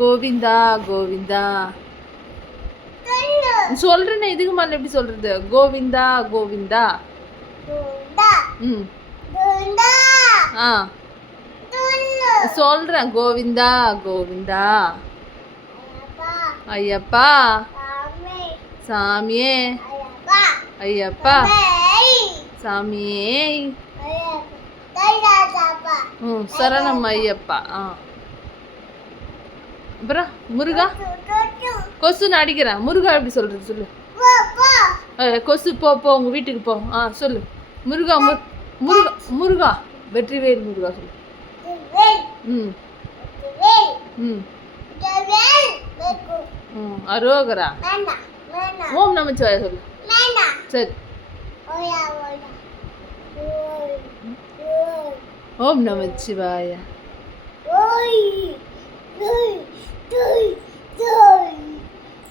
கோவிந்தா கோவிந்தா சொல்றேனே, இதுக்கு மேல எப்படி சொல்றது? கோவிந்தா கோவிந்தா. ம் ஆ சொல்றேன். கோவிந்தா கோவிந்தா. ஐயப்பா சாமியே, ஐயப்பா சாமியே. சரணம் ஐயப்பா. அப்புறம் முருகா. கொசுன்னு அடிக்கிறேன். முருகா எப்படி சொல்றது சொல்லு. கொசு போ போ உங்க வீட்டுக்கு போ. சொல்லு. முருகா முருகா முருகா வெற்றிவேல் முருகா சொல்லு. ம் ம் அரோகரா. ஓம் நமச்சிவாய சொல்லு. சரி. ஓம் நமச்சிவாய.